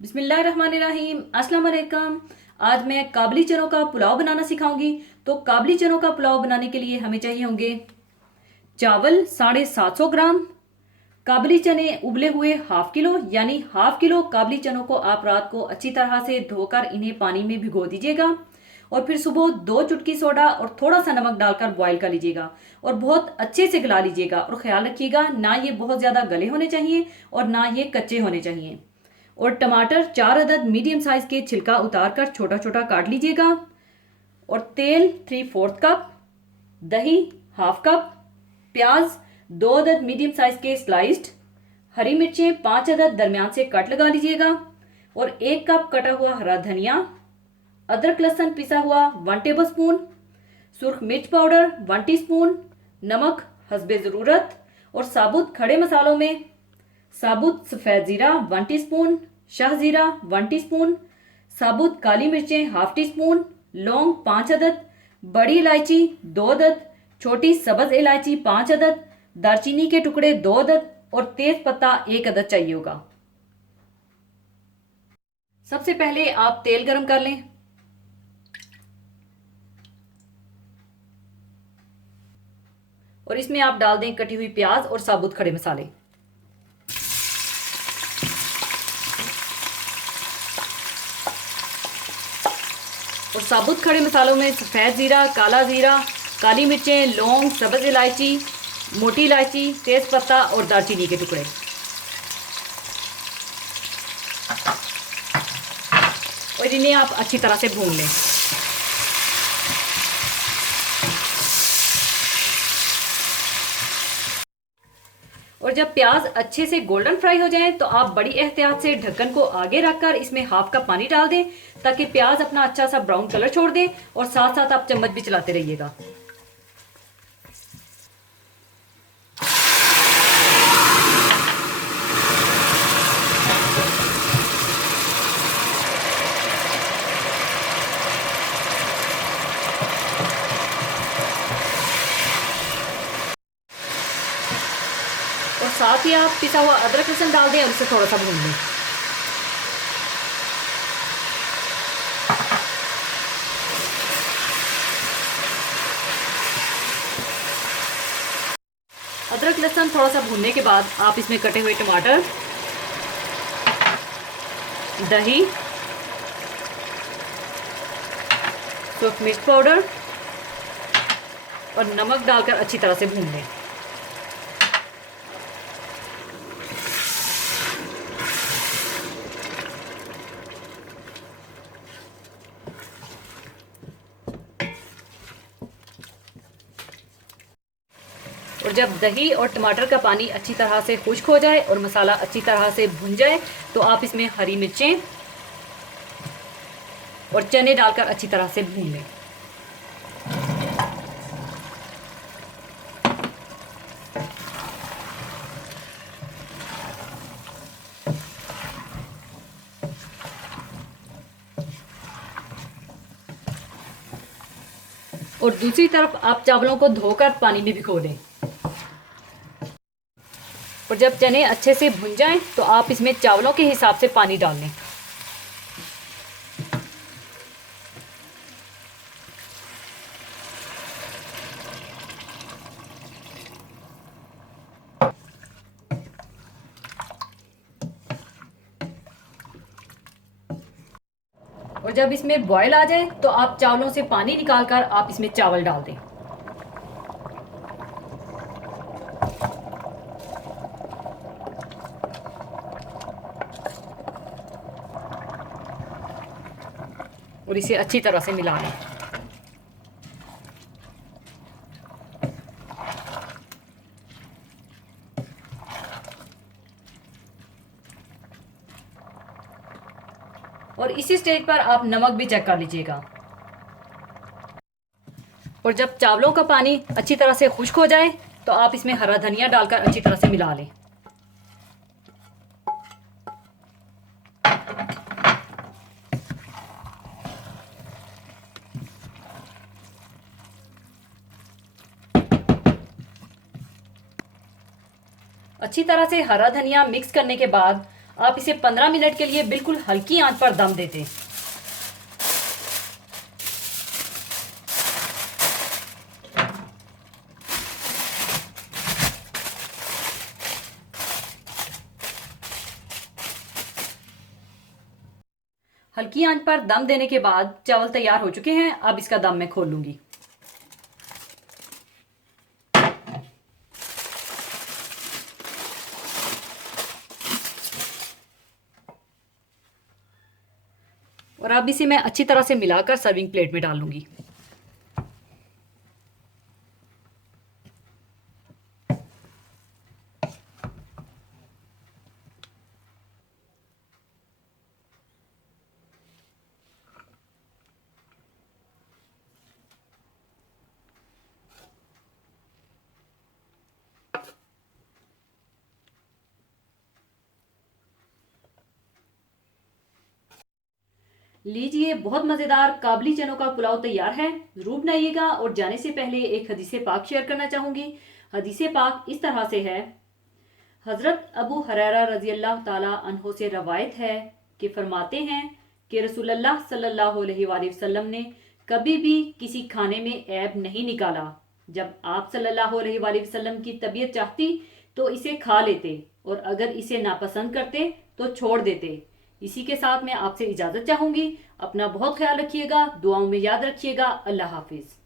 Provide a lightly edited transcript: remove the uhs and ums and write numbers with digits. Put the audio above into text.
बिस्मिल्लाहिर्रहमानिर्रहीम, अस्सलाम वालेकुम। आज मैं काबली चनों का पुलाव बनाना सिखाऊंगी। तो काबली चनों का पुलाव बनाने के लिए हमें चाहिए होंगे चावल 750 ग्राम, काबली चने उबले हुए हाफ किलो, यानी हाफ किलो काबली चनों को आप रात को अच्छी तरह से धोकर इन्हें पानी में भिगो दीजिएगा और फिर सुबह 2 चुटकी सोडा और थोड़ा सा नमक डालकर बॉईल कर लीजिएगा और बहुत अच्छे से गला लीजिएगा। और ख्याल रखिएगा ना ये बहुत ज़्यादा गले होने चाहिए और ना ये कच्चे होने चाहिए। और टमाटर 4 अदद मीडियम साइज के छिलका उतार कर छोटा छोटा काट लीजिएगा। और तेल 3/4 कप, दही हाफ कप, प्याज 2 अदद मीडियम साइज के स्लाइस्ड, हरी मिर्चें 5 अदद दरमियान से कट लगा लीजिएगा और 1 कप कटा हुआ हरा धनिया, अदरक लहसुन पिसा हुआ 1 टेबल स्पून, सुर्ख मिर्च पाउडर 1 टीस्पून, नमक हस्बे ज़रूरत। और साबुत खड़े मसालों में साबुत सफ़ेद ज़ीरा 1 टीस्पून, शाह ज़ीरा 1 टीस्पून, साबुत काली मिर्चें हाफ टी स्पून, लौंग 5 अदद, बड़ी इलायची 2 अदद, छोटी सब्ज़ इलायची 5 अदद, दालचीनी के टुकड़े 2 अदद और तेज पत्ता 1 अदद चाहिए होगा। सबसे पहले आप तेल गरम कर लें और इसमें आप डाल दें कटी हुई प्याज और साबुत खड़े मसाले। और साबुत खड़े मसालों में सफ़ेद ज़ीरा, काला ज़ीरा, काली मिर्चें, लौंग, सब्ज़ इलायची, मोटी इलायची, तेज़ पत्ता और दालचीनी के टुकड़े। और इन्हें आप अच्छी तरह से भून लें। और जब प्याज अच्छे से गोल्डन फ्राई हो जाए तो आप बड़ी एहतियात से ढक्कन को आगे रखकर इसमें हाफ कप पानी डाल दें ताकि प्याज अपना अच्छा सा ब्राउन कलर छोड़ दे और साथ साथ आप चम्मच भी चलाते रहिएगा। और साथ ही आप पिसा हुआ अदरक लहसुन डाल दें और उसे थोड़ा सा भून लें। अदरक लहसुन थोड़ा सा भूनने के बाद आप इसमें कटे हुए टमाटर, दही, सुर्ख मिर्च पाउडर और नमक डालकर अच्छी तरह से भून लें। और जब दही और टमाटर का पानी अच्छी तरह से खुश्क हो जाए और मसाला अच्छी तरह से भुन जाए तो आप इसमें हरी मिर्चें और चने डालकर अच्छी तरह से भून लें। और दूसरी तरफ आप चावलों को धोकर पानी में भिगो दें। और जब चने अच्छे से भुन जाएं तो आप इसमें चावलों के हिसाब से पानी डाल लें। और जब इसमें बॉयल आ जाए तो आप चावलों से पानी निकालकर आप इसमें चावल डाल दें। और इसे अच्छी तरह से मिला लें। और इसी स्टेज पर आप नमक भी चेक कर लीजिएगा। और जब चावलों का पानी अच्छी तरह से खुश्क हो जाए तो आप इसमें हरा धनिया डालकर अच्छी तरह से मिला लें। अच्छी तरह से हरा धनिया मिक्स करने के बाद आप इसे 15 मिनट के लिए बिल्कुल हल्की आंच पर दम देते। हल्की आंच पर दम देने के बाद चावल तैयार हो चुके हैं। अब इसका दम मैं खोल लूंगी। और अब इसे मैं अच्छी तरह से मिलाकर सर्विंग प्लेट में डाल लूंगी। लीजिए, बहुत मज़ेदार काबली चनों का पुलाव तैयार है। ज़रूर बनाइएगा। और जाने से पहले एक हदीस पाक शेयर करना चाहूँगी। हदीस पाक इस तरह से है। हज़रत अबू हुरैरा रज़ी अल्लाह ताला अन्हो से रवायत है कि फरमाते हैं कि रसूलुल्लाह सल्लल्लाहु अलैहि वसल्लम ने कभी भी किसी खाने में ऐब नहीं निकाला। जब आप सल्लल्लाहु अलैहि वसल्लम की तबीयत चाहती तो इसे खा लेते, और अगर इसे नापसंद करते तो छोड़ देते। इसी के साथ मैं आपसे इजाज़त चाहूँगी। अपना बहुत ख्याल रखिएगा, दुआओं में याद रखिएगा। अल्लाह हाफिज़।